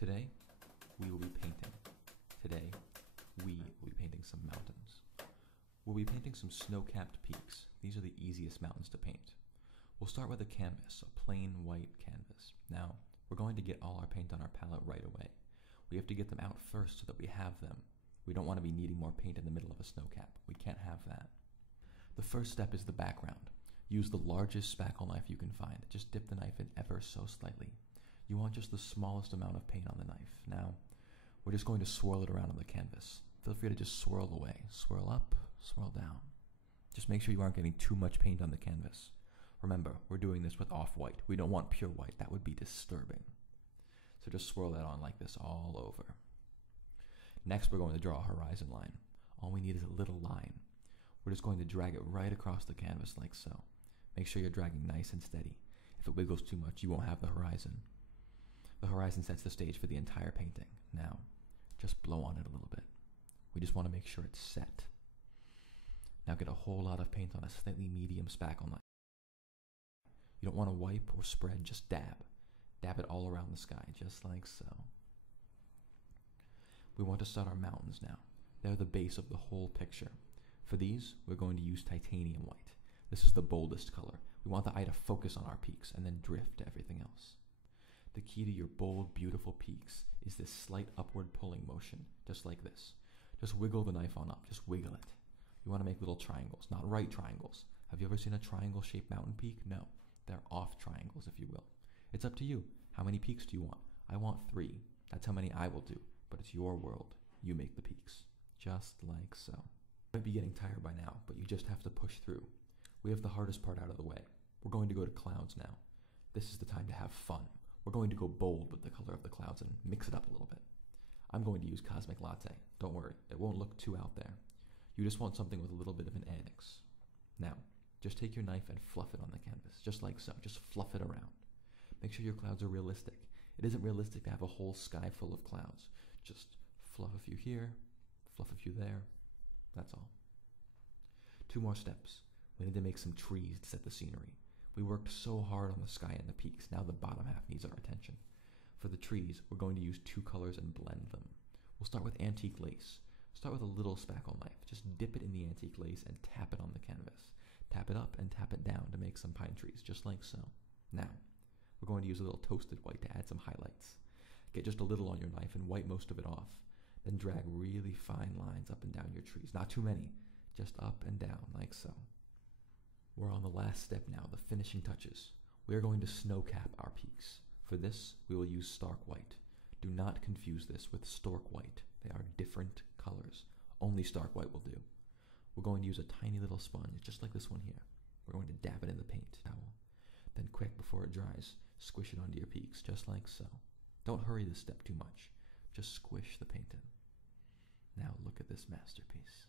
Today, we will be painting. Today, we will be painting some mountains. We'll be painting some snow-capped peaks. These are the easiest mountains to paint. We'll start with a canvas, a plain white canvas. Now, we're going to get all our paint on our palette right away. We have to get them out first so that we have them. We don't want to be needing more paint in the middle of a snow cap. We can't have that. The first step is the background. Use the largest spackle knife you can find. Just dip the knife in ever so slightly. You want just the smallest amount of paint on the knife. Now, we're just going to swirl it around on the canvas. Feel free to just swirl away. Swirl up, swirl down. Just make sure you aren't getting too much paint on the canvas. Remember, we're doing this with off-white. We don't want pure white. That would be disturbing. So just swirl that on like this all over. Next, we're going to draw a horizon line. All we need is a little line. We're just going to drag it right across the canvas like so. Make sure you're dragging nice and steady. If it wiggles too much, you won't have the horizon. The horizon sets the stage for the entire painting. Now, just blow on it a little bit. We just want to make sure it's set. Now get a whole lot of paint on a slightly medium spackle knife. You don't want to wipe or spread, just dab. Dab it all around the sky, just like so. We want to start our mountains now. They're the base of the whole picture. For these, we're going to use titanium white. This is the boldest color. We want the eye to focus on our peaks and then drift to everything else. The key to your bold, beautiful peaks is this slight upward pulling motion, just like this. Just wiggle the knife on up, just wiggle it. You want to make little triangles, not right triangles. Have you ever seen a triangle-shaped mountain peak? No, they're off triangles, if you will. It's up to you. How many peaks do you want? I want 3. That's how many I will do, but it's your world. You make the peaks, just like so. You might be getting tired by now, but you just have to push through. We have the hardest part out of the way. We're going to go to clouds now. This is the time to have fun. We're going to go bold with the color of the clouds and mix it up a little bit. I'm going to use Cosmic Latte. Don't worry, it won't look too out there. You just want something with a little bit of an edge. Now, just take your knife and fluff it on the canvas, just like so. Just fluff it around. Make sure your clouds are realistic. It isn't realistic to have a whole sky full of clouds. Just fluff a few here, fluff a few there. That's all. 2 more steps. We need to make some trees to set the scenery. We worked so hard on the sky and the peaks. Now the bottom half needs our attention. For the trees, we're going to use 2 colors and blend them. We'll start with antique lace. Start with a little spackle knife. Just dip it in the antique lace and tap it on the canvas. Tap it up and tap it down to make some pine trees, just like so. Now, we're going to use a little toasted white to add some highlights. Get just a little on your knife and wipe most of it off. Then drag really fine lines up and down your trees. Not too many, just up and down like so. We're on the last step now, the finishing touches. We are going to snow cap our peaks. For this, we will use stark white. Do not confuse this with stork white. They are different colors. Only stark white will do. We're going to use a tiny little sponge, just like this one here. We're going to dab it in the paint towel. Then quick, before it dries, squish it onto your peaks, just like so. Don't hurry this step too much. Just squish the paint in. Now look at this masterpiece.